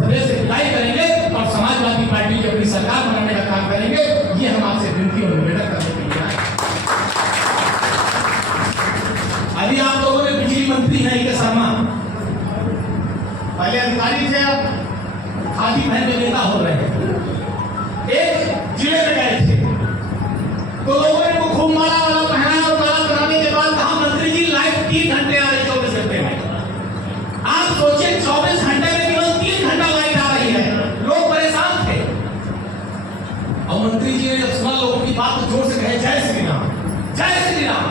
प्रदेश से विदाई करेंगे और समाजवादी पार्टी की अपनी सरकार बनाने का काम करेंगे। ये हम आपसे विनती और निवेदन करने के लिए आए। अभी आप लोगों ने बिजली मंत्री हैं के शर्मा, पहले अधिकारी थे, अब खादी बहन में नेता हो रहे हैं। एक जिले में गए थे तो लोगों ने खूब माला वाला पहनाया और माला बनाने के बाद कहा मंत्री जी लाइट 3 घंटे आ रही 24 घंटे में। आप सोचिए 24 घंटे में केवल 3 घंटा लाइट आ रही है, लोग परेशान थे। और मंत्री जी ने जब सुना लोगों की बात तो जोर से कहे जय श्री राम, जय श्री राम।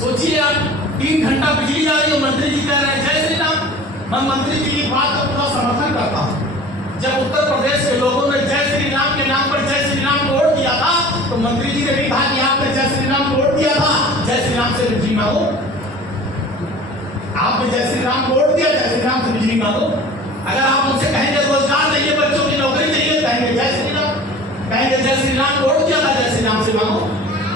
सोचिए आप 3 घंटा बिजली आ रही है, मंत्री जी कह रहे हैं जय श्री राम। मैं मंत्री जी की बात का पूरा समर्थन करता हूं। जब उत्तर प्रदेश के लोगों ने जय श्री राम के नाम पर जय श्री राम को वोट दिया था तो मंत्री जी ने भी कहा कि आपने जय श्री राम को वोट दिया था, जय श्री राम से बिजली मांगो। आपने जय श्री राम को वोट दिया, जय श्री राम से बिजली मांगो। अगर आप उनसे कहेंगे रोजगार चाहिए, बच्चों की नौकरी चाहिए, कहेंगे जय श्री राम। कहेंगे जय श्री राम को वोट दिया था, जय श्री राम से मांगो।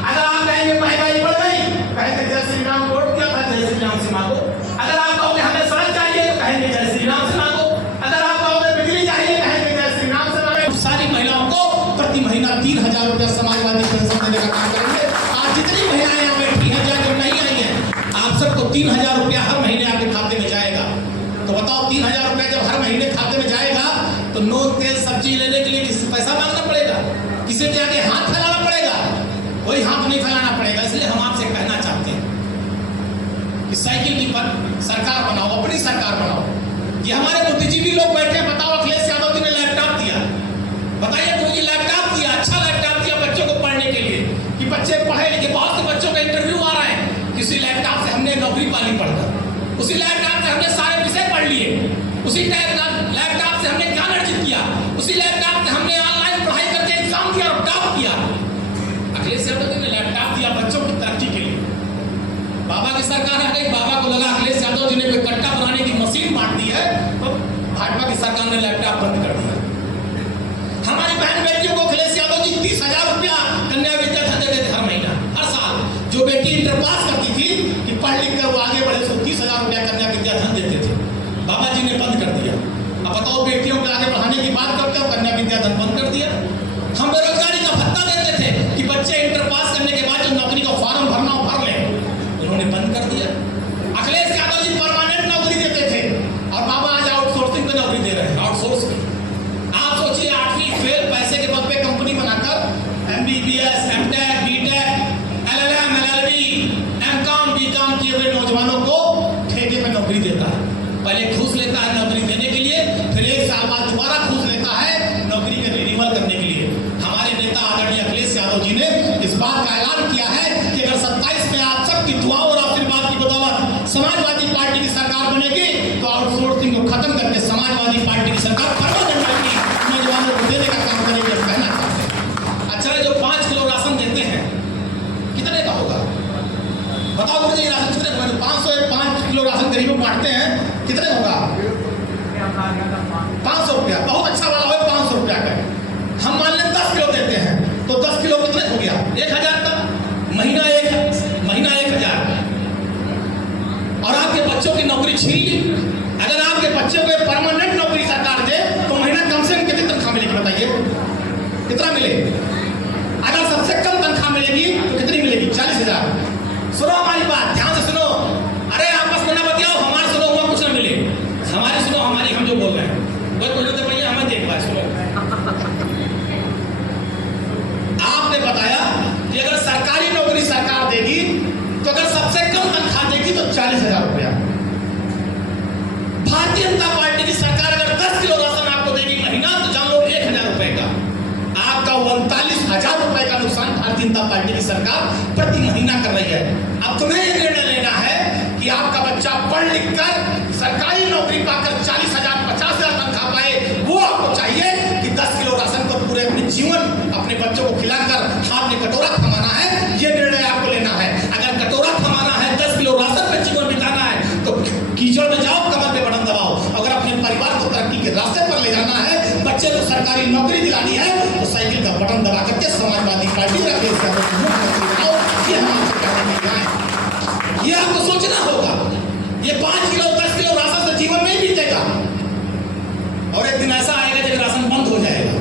अगर आप कहेंगे महंगाई बढ़ गई, कहेंगे जय श्री राम को वोट दिया था, जय श्री राम से मांगो। अगर आप कहोगे हमें सड़क चाहिए तो कहेंगे जय श्री राम से मांगो। अगर आप कहोगे बिजली चाहिए कहेंगे जय श्री राम से मांगो। सारी महिलाओं को प्रति महीना 3000 रुपया समाजवादी पेंशन देने का काम करेंगे। आज जितनी महिलाएं यहाँ बैठी हैं, जो नहीं आई हैं, आप सबको 3000 रुपया हर महीने आपके खाते में जाएगा। तो बताओ 3000 रुपया जब हर महीने खाते में जाएगा तो नून तेल सब्जी लेने के लिए किसी पैसा मांगना पड़ेगा, किसी के आगे हाथ फैलाना पड़ेगा? कोई हाथ नहीं फैलाना पड़ेगा। इसलिए हम आपसे कहना चाहते हैं कि साइकिल की पर सरकार बनाओ, अपनी सरकार बनाओ। ये हमारे बुद्धिजीवी लोग बैठे, बताओ अखिलेश यादव जी ने लैपटॉप दिया, बताइए तो ये लैपटॉप दिया, अच्छा लैपटॉप दिया बच्चों को पढ़ने के लिए कि बच्चे पढ़े लिखे। बहुत से बच्चों का इंटरव्यू आ रहा है, किसी लैपटॉप से हमने नौकरी पाली पढ़कर, उसी लैपटॉप से हमने सारे विषय पढ़ लिए, उसी लैपटॉप से हमने ज्ञान अर्जित किया, उसी लैपटॉप से हमने ऑनलाइन पढ़ाई करके एग्जाम दिया और टॉप किया। अखिलेश यादव जी ने लैपटॉप दिया बच्चों की तरक्की के लिए। बाबा की सरकार आ गई, बाबा को लगा अखिलेश यादव जी ने कोई कट्टा बनाने की मशीन बांट दी है, तो भाजपा की सरकार ने लैपटॉप बंद कर दिया। हमारी बहन बेटियों को अखिलेश यादव जी 30,000 रुपया कन्या विद्याधन देते थे हर महीना, हर साल। जो बेटी इंटर पास करती थी कि पढ़ लिख कर वो आगे बढ़े, उसको 30,000 रुपया कन्या विद्याधन देते थे। बाबा जी ने बंद कर दिया। अब बताओ बेटियों को आगे बढ़ाने की बात करते हो, कन्या विद्याधन बंद कर दिया। हम बेरोजगारी का भत्ता देते थे कि बच्चे इंटर पास करने के बाद जो नौकरी का फॉर्म भरना हो भर लें, उन्होंने बंद कर दिया। अखिलेश यादव जी परमानेंट नौकरी देते थे और बाबा आज आउटसोर्सिंग पे नौकरी दे रहे हैं, आउटसोर्सिंग। आप सोचिए 8वीं फेल पैसे के बल पे कंपनी बनाकर MBBS, MTech, BTech, LLM, LLB, MCOM, BCOM किए हुए नौजवानों को ठेके पे नौकरी देता है। पहले घूस लेता है नौकरी देने के लिए, फिर 1 साल बाद दोबारा घूस लेता है नौकरी के रिन्यूअल करने के लिए। हमारे नेता आदरणीय अखिलेश यादव जी ने इस बात का ऐलान किया है कि अगर 27 में आप सबकी दुआओं और आशीर्वाद की बदौलत समाजवादी पार्टी की सरकार बनेगी तो आउटसोर्सिंग को खत्म करके समाजवादी पार्टी की सरकार परमानेंट नौजवानों को देने का काम करेगी, कहना चाहते हैं। अच्छा, जो 5 किलो राशन देते हैं कितने का होगा बताओ मुझे? राशन कितने का? 5 किलो राशन गरीबों को बांटते हैं, कितने होगा? 500 रुपया। बहुत अच्छा वाला हो 500 रुपया का। हम मान लें 10 किलो देते हैं तो 10 किलो कितने हो गया? 1000 का महीना, 1000। और आपके बच्चों की नौकरी छीन ली। अगर आपके बच्चों को परमानेंट नौकरी सरकार दे तो महीना कम से कम कितनी तनख्वाह मिलेगी बताइए? कितना मिले? अगर सबसे कम तनख्वाह मिलेगी तो कितनी मिलेगी? 40,000। सुनो हमारी बात, ध्यान से सुनो। अरे आपस में ना बतियाओ, हमारे सुनो हुआ कुछ ना मिले। हमारी सुनो, हमारी हम जो बोल रहे हैं कोई बोलते भैया हमें देख पाए। सुनो, आपने बताया कि अगर सरकारी नौकरी सरकार देगी तो अगर सबसे कम तनख्वाह देगी तो 40,000 रुपया। भारतीय जनता पार्टी की सरकार अगर 10 किलो राशन आपको देगी महीना तो जान लो 1,000 रुपए का। आपका 39,000 रुपए का नुकसान भारतीय जनता पार्टी की सरकार प्रति महीना कर रही है। अब तुम्हें यह निर्णय लेना है कि आपका बच्चा पढ़ लिख कर सरकारी नौकरी पाकर 40,000 50,000 तनख्वाह पाए, वो आपको चाहिए कि 10 किलो राशन को पूरे अपने जीवन अपने बच्चों को खिलाकर हाथ में कटोरा थमाना है। ये निर्णय आपको लेना है। अगर कटोरा थमाना है, 10 किलो राशन पे जीवन बिताना है तो कीचड़ में जाओ, कमर पे बटन दबाओ। अगर अपने परिवार को तरक्की के रास्ते पर ले जाना है, बच्चे को सरकारी नौकरी दिलानी है तो साइकिल का बटन दबा करके समाजवादी पार्टी अखिलेश यादव को मुख्यमंत्री बनाओ। ये हम आपसे कहने के लिए आए। ये आपको सोचना होगा। ये 5 किलो 10 किलो राशन से जीवन नहीं बीतेगा। और एक दिन ऐसा आएगा जब राशन बंद हो जाएगा।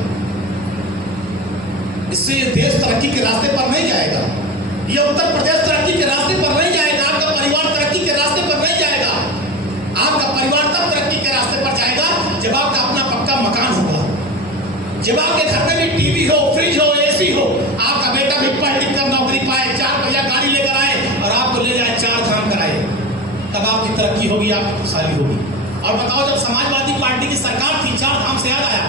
इससे ये देश तरक्की के रास्ते पर नहीं जाएगा, ये उत्तर प्रदेश तरक्की के रास्ते पर नहीं जाएगा, आपका परिवार तरक्की के रास्ते पर नहीं जाएगा। आपका परिवार तब तरक्की के रास्ते पर जाएगा जब आपका अपना पक्का मकान होगा, जब आपके घर में भी टीवी हो, फ्रिज हो, एसी हो, आपका बेटा भी पढ़ लिख कर नौकरी पाए, 4 पहिया गाड़ी लेकर आए और आपको ले जाए 4 धाम कराए, तब आपकी तरक्की होगी, आपकी खुशहाली होगी। और बताओ, जब समाजवादी पार्टी की सरकार थी, 4 धाम से याद आया,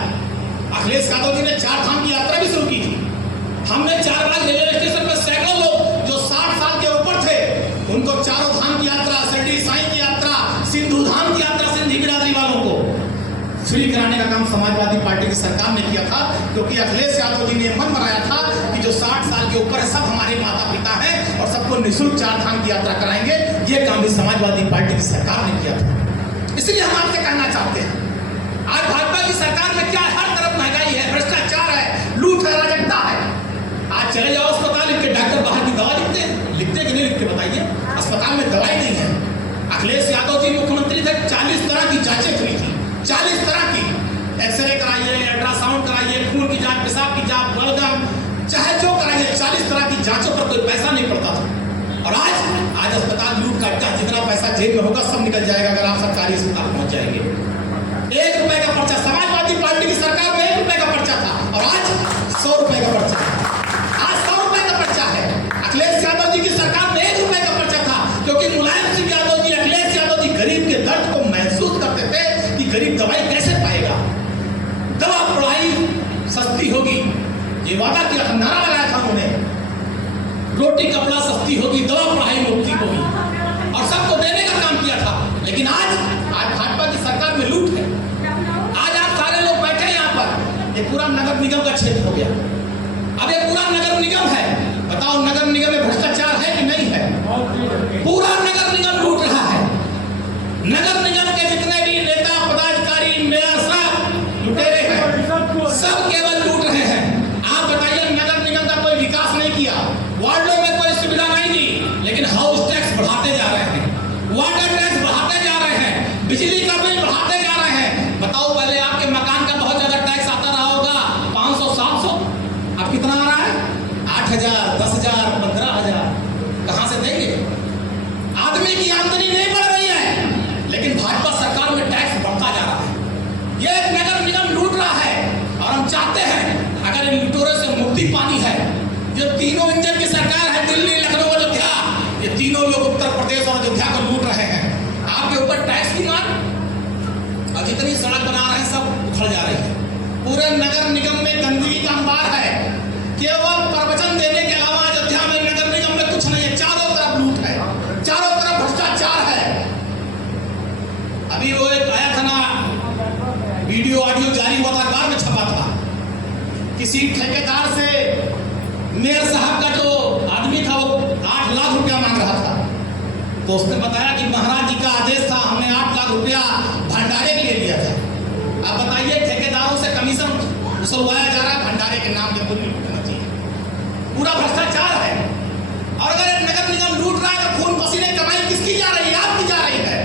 अखिलेश यादव जी ने 4 धाम की यात्रा भी शुरू की थी। हमने 4 बार रेलवे स्टेशन पर सैकड़ों लोग जो 60 साल के ऊपर थे, उनको 4 धाम की यात्रा, शिरडी साईं की यात्रा, सिंधु धाम की यात्रा सिंधी बिरादरी वालों को फ्री कराने का काम समाजवादी पार्टी की सरकार ने किया था, क्योंकि अखिलेश यादव जी ने मन बनाया था कि जो 60 साल के ऊपर है सब हमारे माता पिता हैं और सबको निःशुल्क 4 धाम की यात्रा कराएंगे। ये काम भी समाजवादी पार्टी की सरकार ने किया था। इसलिए हम आपसे कहना चाहते हैं, आज भाजपा की सरकार में क्या है, हर तरफ महंगाई है, भ्रष्टाचार है, लूट है, अराजकता है। आज चले जाओ अस्पताल, इनके डॉक्टर बाहर की दवा लिखते कि नहीं लिखते बताइए? अस्पताल में दवाई नहीं है। अखिलेश यादव जी मुख्यमंत्री थे, 40 तरह की जांचें हुई थी, 40 तरह की, एक्सरे कराइए, अल्ट्रासाउंड कराइए, खून की जांच, पेशाब की जांच, बलगम, चाहे जो कराइए, 40 तरह की जांचों पर कोई पैसा नहीं पड़ता था। और आज अस्पताल लूट काटता है, जितना पैसा जेब में होगा सब निकल जाएगा अगर आप सरकारी अस्पताल पहुंच जाएंगे। 1 रुपए का पर्चा, समाजवादी पार्टी की सरकार में 1 रुपए का पर्चा था और आज 100 रुपए का पर्चा है। आज 100 रुपए का पर्चा है। अखिलेश यादव जी की सरकार में 1 रुपए का पर्चा था, क्योंकि मुलायम सिंह यादव जी, अखिलेश यादव जी गरीब के दर्द को महसूस करते थे कि गरीब दवाई कैसे पाएगा, दवा पढ़ाई सस्ती होगी, ये वादा किया था, नारा लगाया था उन्होंने, रोटी कपड़ा सस्ती होगी, दवा पढ़ाई मुफ्ती होगी और सबको देने का काम किया था। लेकिन आज भाजपा की सरकार में लूट है। आज आप सारे लोग बैठे यहाँ पर, ये पूरा नगर निगम का क्षेत्र हो गया। अब ये पूरा नगर निगम है, बताओ नगर निगम में भ्रष्टाचार है कि नहीं है? पूरा नगर निगम लूट रहा है। नगर निगम के जितने भी नेता, पदाधिकारी, मेयर सब लुटेरे हैं, सब केवल लूट रहे हैं। आप बताइए, नगर निगम का कोई विकास नहीं किया, वार्डों में कोई सुविधा नहीं दी, लेकिन हाउस टैक्स बढ़ाते जा रहे हैं, वाटर टैक्स बढ़ाते जा रहे हैं, बिजली का बिल बढ़ाते जा रहे हैं। बताओ, पहले आपके मकान का बहुत ज्यादा टैक्स आता रहा होगा, 500-700, अब कितना आ रहा है? 8,000, 10,000, 15,000। कहां से देंगे? आदमी की आमदनी नहीं बढ़ रही है, लेकिन भाजपा सरकार में टैक्स बढ़ता जा रहा है। ये नगर निगम लूट रहा है और हम चाहते हैं अगर इन लुटेरों से मुक्ति पानी है, जो तीनों इंजन की सरकार है, दिल्ली, लखनऊ, अयोध्या, ये तीनों लोग उत्तर प्रदेश और अयोध्या को लूट रहे हैं। आपके ऊपर टैक्स की मार और जितनी सड़क बना रहे हैं सब उखड़ जा रही है। पूरे नगर निगम में गंदगी का अंबार है, केवल प्रवचन देने के अलावा अयोध्या में नगर निगम में कुछ नहीं है। चारों तरफ लूट है, चारों तरफ भ्रष्टाचार है। अभी वो एक आया था ना, वीडियो ऑडियो जारी हुआ था, अखबार में छपा था, किसी ठेकेदार से मेयर साहब का जो आदमी था वो 8 लाख रुपया मांग रहा था, तो उसने बताया कि महाराज जी का आदेश था, हमने 8 लाख रुपया भंडारे के लिए दिया था। अब बताइए, ठेकेदारों से कमीशन वसूलवाया जा रहा है भंडारे के नाम पे, पूरा भ्रष्टाचार है। और अगर एक नगर निगम लूट रहा है तो खून पसीने कमाई किसकी जा रही है? आपकी जा रही है।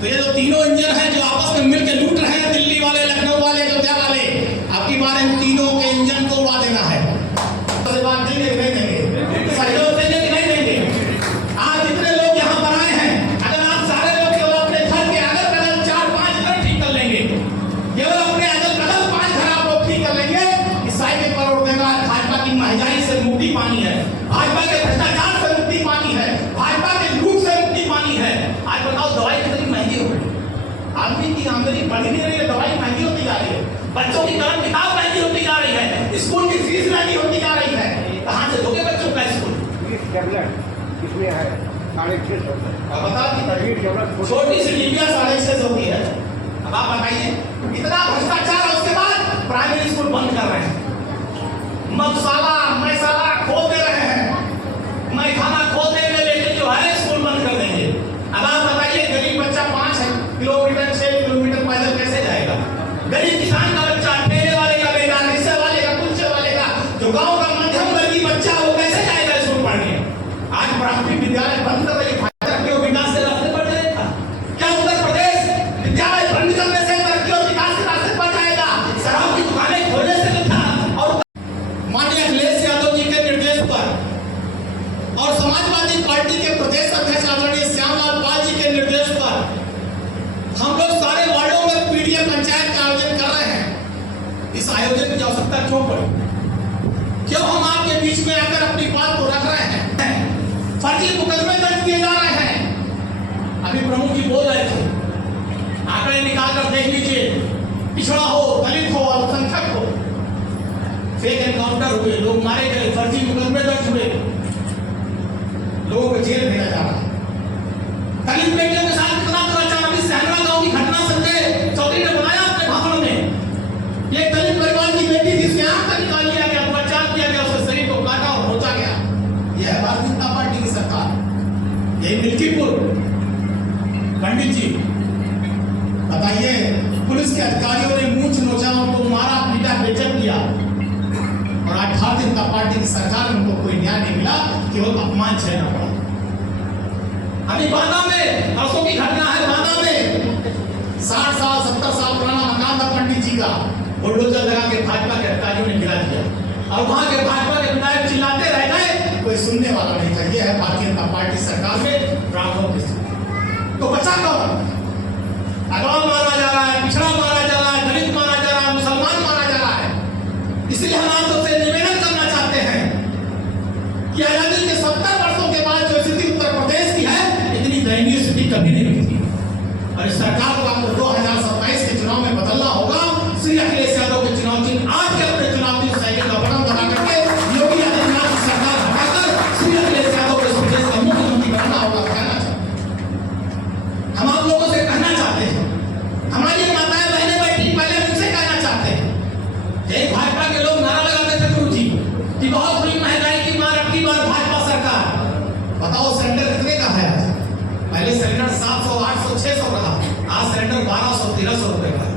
तो ये जो तीनों इंजन हैं जो आपस में मिलकर लूट रहे हैं, दिल्ली वाले, लखनऊ वाले, अयोध्या वाले, आपकी बार इन तीनों के इंजन को उड़ा देना है। देंगे कि नहीं देंगे? सहयोग देंगे कि नहीं देंगे? आज जितने लोग यहाँ पर आए हैं, अगर आप सारे लोग केवल अपने घर के अगल बगल 4-5 घर ठीक कर लेंगे, केवल अपने अगल बगल 5 घर आप लोग ठीक कर लेंगे, ईसाई के करोड़ देगा। भाजपा की महंगाई से मुक्ति पानी है, भाजपा के भ्रष्टाचार से मुक्ति पानी है, भाजपा के लूट से मुक्ति पानी है। आज बताओ, दवाई कितनी महंगी हो गई, आदमी की आमदनी बढ़ नहीं रही है, दवाई महंगी होती जा रही है, बच्चों की कलम किताब महंगी होती जा रही है, स्कूल की फीस महंगी होती जा रही है। कहां से दोगे बच्चों का स्कूल? इसमें है 650 बता दी, छोटी सी डिबिया 650 की है। अब आप बताइए, इतना भ्रष्टाचार है, उसके बाद प्राइमरी स्कूल बंद कर रहे हैं, मधुशाला, मैशाला खोल दे रहे हैं, मैखाना खोल देंगे, लेकिन जो है स्कूल बंद कर देंगे। अब आप बताइए, गरीब बच्चा 5 किलोमीटर 6 किलोमीटर पैदल कैसे जाएगा? गरीब किसान का बच्चा, ठेले वाले का बेटा, रिक्शा वाले का, कुल्चे वाले का, जो गांव का मध्यम वर्गीय बच्चा, वो कैसे जाएगा स्कूल पढ़ने? आज प्राथमिक विद्यालय बंद कर रही है, विकास के रास्ते पर जाएगा क्या? उत्तर प्रदेश विद्यालय बंद करने मीडिया पंचायत का आयोजन कर रहे हैं, इस आयोजन की आवश्यकता क्यों पड़ी? क्यों हम आपके बीच में आकर अपनी बात को रख रहे हैं? फर्जी मुकदमे दर्ज किए जा रहे हैं। अभी प्रमुख जी बोल रहे थे, आंकड़े निकाल कर देख लीजिए, पिछड़ा हो, दलित हो, अल्पसंख्यक हो, फेक एनकाउंटर हुए, लोग मारे गए, फर्जी मुकदमे दर्ज हुए, लोगों को जेल भेजा जा रहा है। दलित बेटियों के साथ कितना दुराचार, अभी सहरवा गांव की घटना संजय चौधरी ने बनाया अपने भाषण में। एक दलित परिवार की बेटी थी, उसके आंख तक निकाल लिया गया, दुराचार किया गया, उसके शरीर को काटा और नोचा गया। यह है भारतीय जनता पार्टी की सरकार। यही मिल्कीपुर पंडित जी बताइए, पुलिस के अधिकारियों ने मूंछ नोचा, उनको मारा, पीटा, बेइज्जत किया, और आज भारतीय जनता पार्टी की सरकार में उनको कोई न्याय नहीं मिला, केवल अपमान झेलना पड़ा। अभी बांदा में परसों की घटना है, बांदा में 60 साल 70 साल पुराना मकान था पंडित जी का, बुलडोजर लगा के भाजपा के अधिकारियों ने गिरा दिया, और वहां के भाजपा के विधायक चिल्लाते रह गए, कोई सुनने वाला नहीं था। यह है भारतीय जनता पार्टी सरकार में राघव की स्थिति। तो बचा कौन? अगवा मारा जा रहा है, पिछड़ा मारा जा रहा है, दलित मारा जा रहा है, मुसलमान मारा जा रहा है। इसलिए हम आप सबसे निवेदन करना चाहते हैं कि आजादी के 70 वर्षों के बाद जो स्थिति उत्तर प्रदेश की है, इतनी दयनीय स्थिति कभी नहीं हुई थी। और इस सरकार को आपको 2027 के चुनाव में बदलना होगा। श्री अखिलेश यादव के चुनाव चिन्ह आज के अपने चुनाव चिन्ह साइकिल का बटन दबा करके योगी आदित्यनाथ की सरकार हटाकर श्री अखिलेश यादव को इस प्रदेश का मुख्यमंत्री बनाना होगा। कहना चाहते हैं, हम आप लोगों से कहना चाहते हैं, हमारी माताएं बहनें बैठी, पहले उनसे कहना चाहते हैं। जय भाजपा के लोग नारा लगाते थे गुरु जी कि बहुत हुई महंगाई की मार, अब की बार भाजपा सरकार। बताओ सिलेंडर कितने का है आज? पहले सिलेंडर 700, 800, 600 रहा, आज सिलेंडर 1200, 1300 रुपए का।